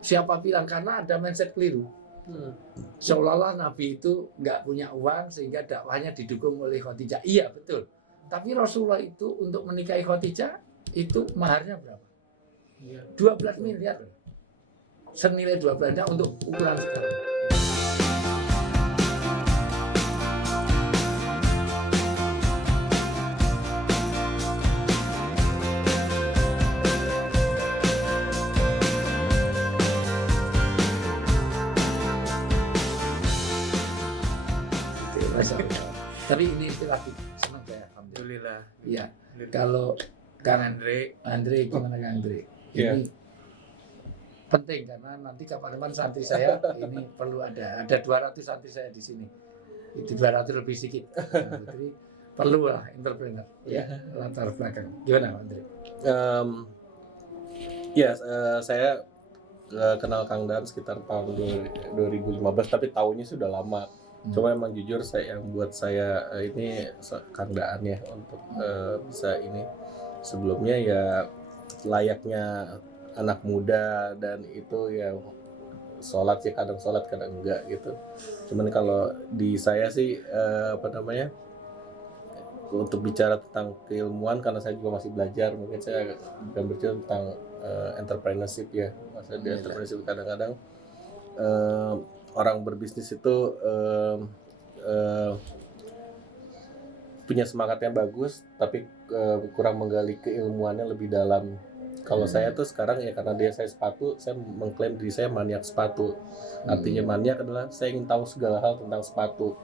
Siapa bilang? Karena ada mindset keliru. Seolah-olah Nabi itu nggak punya uang sehingga dakwahnya didukung oleh Khadijah. Iya betul. Tapi Rasulullah itu untuk menikahi Khadijah itu maharnya berapa? 12 miliar. Senilai 12 miliar untuk ukuran sekarang. Tapi ini lagi senang saya, Alhamdulillah. Iya. Kalau Kang Andre gimana Kang Andre? Ini penting karena nanti kapan-kapan santri saya ini perlu ada 200 santri saya di sini. Itu 200 lebih sedikit. Jadi perlu lah entrepreneur. Ya, latar belakang. Gimana Andre? Saya kenal Kang Dan sekitar tahun 2015, tapi tahunnya sudah lama. Cuma emang jujur yang buat saya ini Kang Daan ya untuk bisa ini sebelumnya ya layaknya anak muda dan itu ya sholat sih kadang sholat kadang enggak gitu. Cuman kalau di saya sih untuk bicara tentang keilmuan karena saya juga masih belajar, mungkin saya akan berbicara tentang entrepreneurship ya. Maksudnya di entrepreneurship kadang-kadang orang berbisnis itu punya semangatnya bagus, tapi kurang menggali keilmuannya lebih dalam. Kalau saya tuh sekarang ya karena saya sepatu, saya mengklaim diri saya maniak sepatu. Artinya maniak adalah saya ingin tahu segala hal tentang sepatu.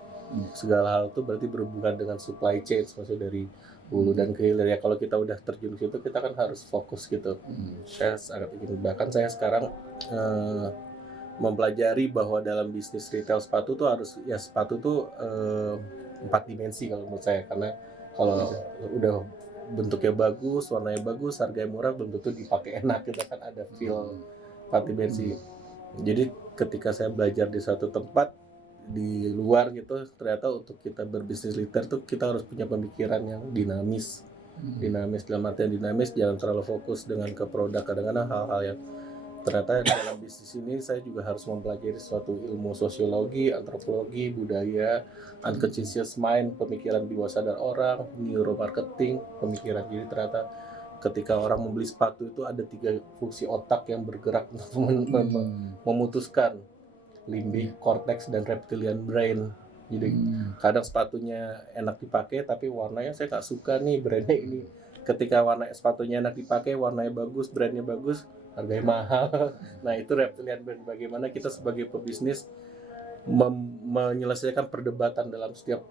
Segala hal itu berarti berhubungan dengan supply chain, maksudnya dari hulu dan ke hilir ya. Kalau kita udah terjun ke situ, kita kan harus fokus gitu. Saya sangat ingin, bahkan saya sekarang mempelajari bahwa dalam bisnis retail sepatu tuh harus ya sepatu tuh 4 dimensi kalau menurut saya, karena kalau udah bentuknya bagus, warnanya bagus, harganya murah, belum tentu dipakai enak, kita kan ada feel 4 dimensi. Jadi ketika saya belajar di satu tempat di luar gitu, ternyata untuk kita berbisnis retail tuh kita harus punya pemikiran yang dinamis. Dinamis dalam artian dinamis, jangan terlalu fokus dengan ke produk. Kadang-kadang hal-hal yang ternyata dalam bisnis ini saya juga harus mempelajari suatu ilmu sosiologi, antropologi, budaya, unconscious mind, pemikiran di bawah sadar orang, neuromarketing, pemikiran. Jadi ternyata ketika orang membeli sepatu itu ada 3 fungsi otak yang bergerak untuk memutuskan, limbik, cortex, dan reptilian brain. Jadi kadang sepatunya enak dipakai tapi warnanya saya nggak suka nih brandnya ini. Ketika warna sepatunya enak dipakai, warnanya bagus, brandnya bagus, harganya mahal. Nah itu reptilian brain. Bagaimana kita sebagai pebisnis menyelesaikan perdebatan dalam setiap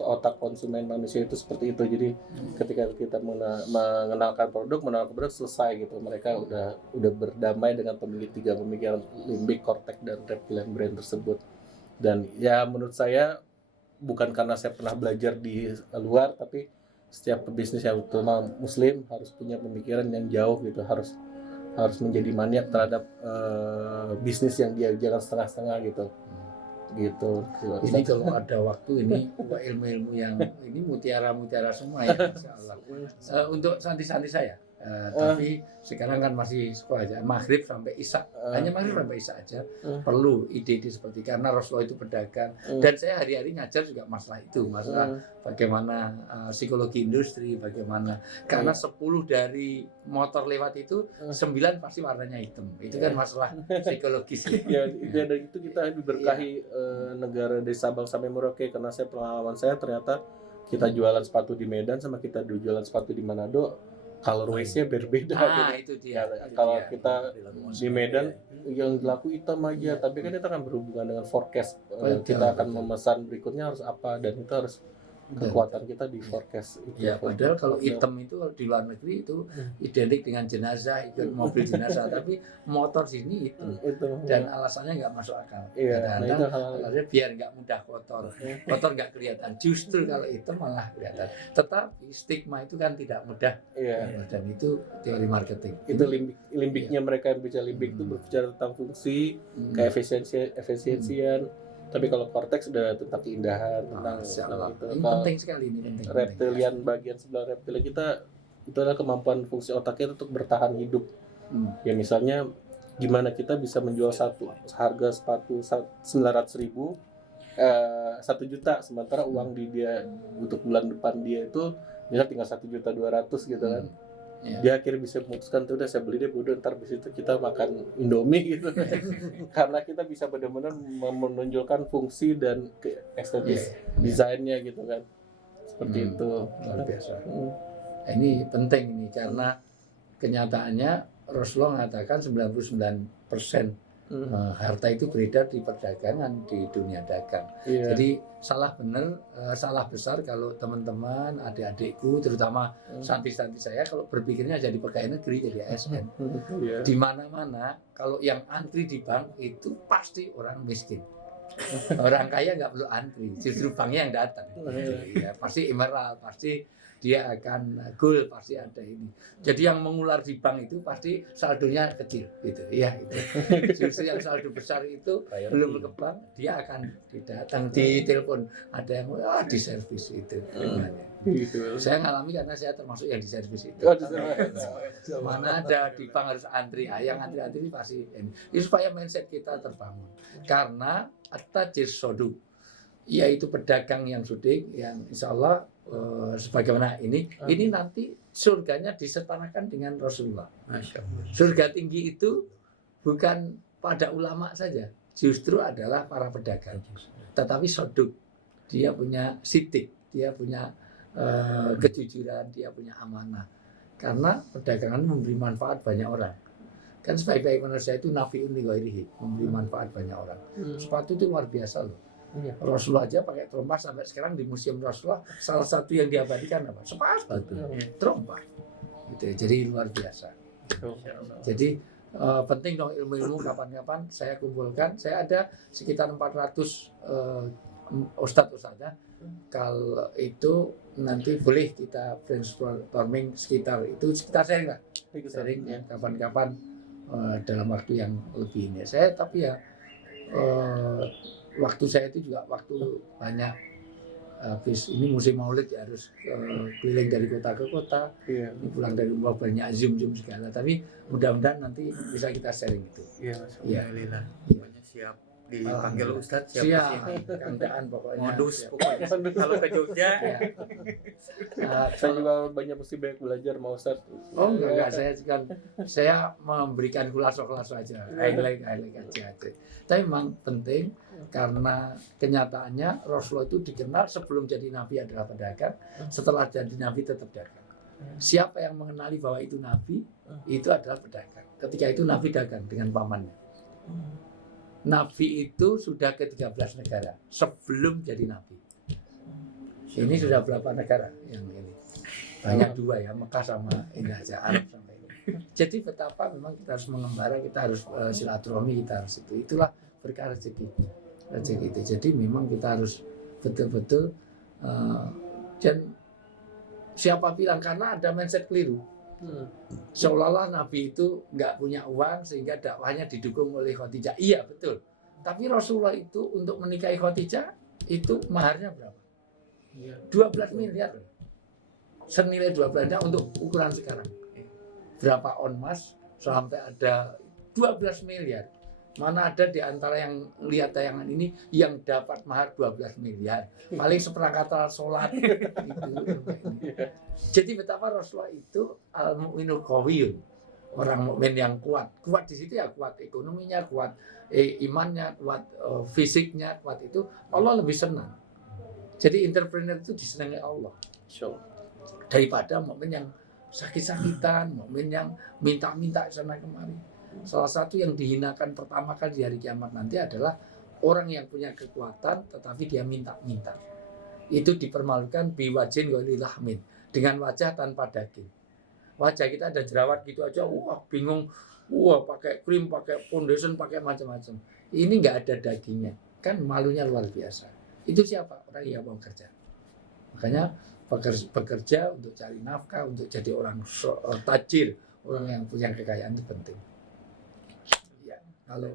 otak konsumen manusia itu seperti itu. Jadi ketika kita mengenalkan produk selesai gitu, mereka udah berdamai dengan pemilik 3 pemikiran, limbik, cortex, dan reptilian brain tersebut. Dan ya menurut saya bukan karena saya pernah belajar di luar, tapi setiap pebisnis yang terutama muslim harus punya pemikiran yang jauh gitu, harus menjadi maniak terhadap bisnis yang dia jangan setengah-setengah gitu. Ini kalau ada waktu ini ilmu-ilmu yang ini mutiara semua ya, Masya Allah. Untuk santri-santri saya, tapi sekarang kan masih sekolah aja, maghrib sampai isya, hanya maghrib sampai isya aja. Perlu ide-ide seperti karena Rasulullah itu pedagang, dan saya hari-hari ngajar juga masalah itu, masalah bagaimana psikologi industri, bagaimana karena 10 dari motor lewat itu 9 pasti warnanya hitam. Itu kan masalah psikologis. Ya, dari itu kita diberkahi negara dari Sabang sampai Merauke, karena pengalaman saya ternyata kita jualan sepatu di Medan sama kita jualan sepatu di Manado, colorways-nya berbeda. Itu dia. Kalau kita di Medan yang laku hitam aja, tapi kan itu akan berhubungan dengan forecast. Kita akan memesan berikutnya harus apa, dan itu harus kekuatan kita di forecast itu. Ya, padahal kalau hitam itu di luar negeri itu identik dengan jenazah, ikut mobil jenazah, tapi motor sini itu dan alasannya nggak masuk akal. Kadang-kadang biar nggak mudah kotor nggak kelihatan. Justru kalau hitam malah kelihatan. Tetapi stigma itu kan tidak mudah. Dan itu teori marketing. Itu limbiknya mereka yang bicara limbik itu berbicara tentang fungsi, keefisiensian. Tapi kalau korteks sudah tentang keindahan, tentang itu. Ini penting sekali ini. Reptilian, bagian sebelah reptilian kita itu adalah kemampuan fungsi otaknya untuk bertahan hidup. Ya misalnya gimana kita bisa menjual satu harga sepatu 900.000 1 juta, sementara uang di dia untuk bulan depan dia itu misal tinggal 1.200.000 gitu kan. Dia akhirnya bisa memutuskan tuh udah saya beli deh bodoh, ntar bis itu kita makan Indomie gitu. Karena kita bisa benar-benar menonjolkan fungsi dan estetis desainnya gitu kan, seperti itu. Luar biasa. Ini penting ini karena kenyataannya Rasulullah mengatakan 99% harta itu beredar di perdagangan, di dunia dagang. Jadi salah benar, salah besar kalau teman-teman, adik-adikku, terutama santri-santri saya kalau berpikirnya jadi pegawai negeri, jadi ASN. Di mana-mana kalau yang antri di bank itu pasti orang miskin. Orang kaya nggak perlu antri, justru banknya yang datang. Ya, pasti emerald, pasti dia akan goal, pasti ada ini. Jadi yang mengular di bank itu pasti saldonya kecil, gitu. Ya, itu. Justru yang saldo besar itu belum ke bank, dia akan datang di telepon, ada yang di servis itu. Saya ngalami karena saya termasuk yang di servis itu. Mana ada di bank harus antri, yang antri-antri pasti ini. Supaya mindset kita terbangun. Karena at-tajir sodu, yaitu pedagang yang sudik, yang insya Allah sebagaimana ini nanti surganya disetarakan dengan Rasulullah. Surga tinggi itu bukan pada ulama saja, justru adalah para pedagang. Tetapi soduk, dia punya sidik, dia punya kejujuran, dia punya amanah. Karena perdagangan memberi manfaat banyak orang. Kan sebaik-baik manusia itu nafi'un li ghairihi, memberi manfaat banyak orang. Sepatu itu luar biasa loh. Rasulullah aja pakai trompa sampai sekarang di museum Rasulullah salah satu yang diabadikan apa? Sepatu, trompa. Gitu. Jadi luar biasa. Jadi penting dong ilmu-ilmu kapan-kapan saya kumpulkan. Saya ada sekitar 400 ustadz-ustadzah. Kalau itu nanti boleh kita brainstorming sekitar sharing lah. Sharing ya kapan-kapan dalam waktu yang lebih ini. Saya tapi ya waktu saya itu juga waktu banyak habis ini musim Maulid ya harus keliling dari kota ke kota. Ini pulang dari umroh banyak zoom segala. Tapi mudah-mudahan nanti bisa kita sharing itu. Alhamdulillah. Pokoknya siap dipanggil Ustadz, siap kandaan pokoknya. Modus pokoknya. Kalau ke Jogja. Saya juga mesti banyak belajar mau Ustadz. Oh enggak, saya memberikan kulaso aja, highlight aja. Tapi memang penting karena kenyataannya Rasulullah itu dikenal sebelum jadi Nabi adalah pedagang, setelah jadi Nabi tetap dagang. Siapa yang mengenali bahwa itu Nabi, itu adalah pedagang. Ketika itu Nabi dagang dengan pamannya. Nabi itu sudah ke 13 negara sebelum jadi Nabi. Ini sudah berapa negara yang ini? Banyak dua ya, Mekah sama ini aja, Arab sampai ini. Jadi betapa memang kita harus mengembara, kita harus silaturahmi, kita harus itu. Itulah berkah rezeki itu. Jadi memang kita harus betul-betul dan siapa bilang karena ada mindset keliru. Seolah-olah Nabi itu nggak punya uang sehingga dakwahnya didukung oleh Khadijah. Iya betul. Tapi Rasulullah itu untuk menikahi Khadijah itu maharnya berapa? 12 miliar. Senilai 12 miliar untuk ukuran sekarang. Berapa on emas sampai ada 12 miliar. Mana ada di antara yang lihat tayangan ini yang dapat mahar 12 miliar. Paling seperangkat alat sholat. Jadi betapa Rasulullah itu al-mu'minul qawiyun. Orang mukmin yang kuat. Kuat di situ ya kuat ekonominya, kuat imannya, kuat fisiknya, kuat itu. Allah lebih senang. Jadi entrepreneur itu disenangi Allah. Daripada mukmin yang sakit-sakitan, mukmin yang minta-minta sana kemari. Salah satu yang dihinakan pertama kali di hari kiamat nanti adalah orang yang punya kekuatan tetapi dia minta-minta. Itu dipermalukan biwajin ghairi lahmin, dengan wajah tanpa daging. Wajah kita ada jerawat gitu aja, wah bingung, wah pakai krim, pakai foundation, pakai macam-macam. Ini nggak ada dagingnya, kan malunya luar biasa. Itu siapa? Orang yang mau kerja. Makanya bekerja untuk cari nafkah, untuk jadi orang tajir, orang yang punya kekayaan itu penting. Kalau